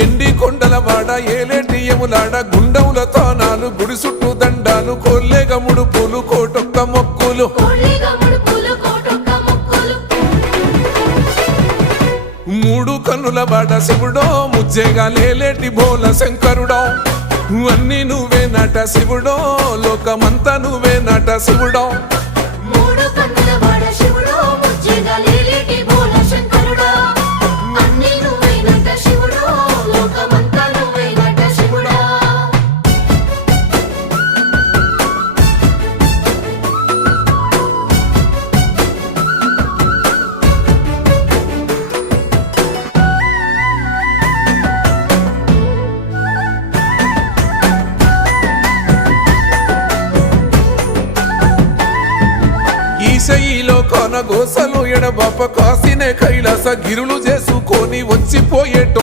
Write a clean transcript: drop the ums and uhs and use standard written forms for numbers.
ఎండి కొండల వాడ ఏలేటియములాడ గుండముల తానాలు గుడి చుట్టూ దండాలు కోల్లేగ ముడుపులు కోటొక్క మొక్కులు మూడు కన్నుల వాడ శివుడో ముజ్జేగా లేలేటి బోల శంకరుడో అన్ని నువ్వే నట శివుడో లోకమంతా నువ్వే నట శివుడో ఈశయిలో కొన గోసలు ఎడబాప కాసినే కైలాస గిరులు చేసుకొని వచ్చిపోయేటో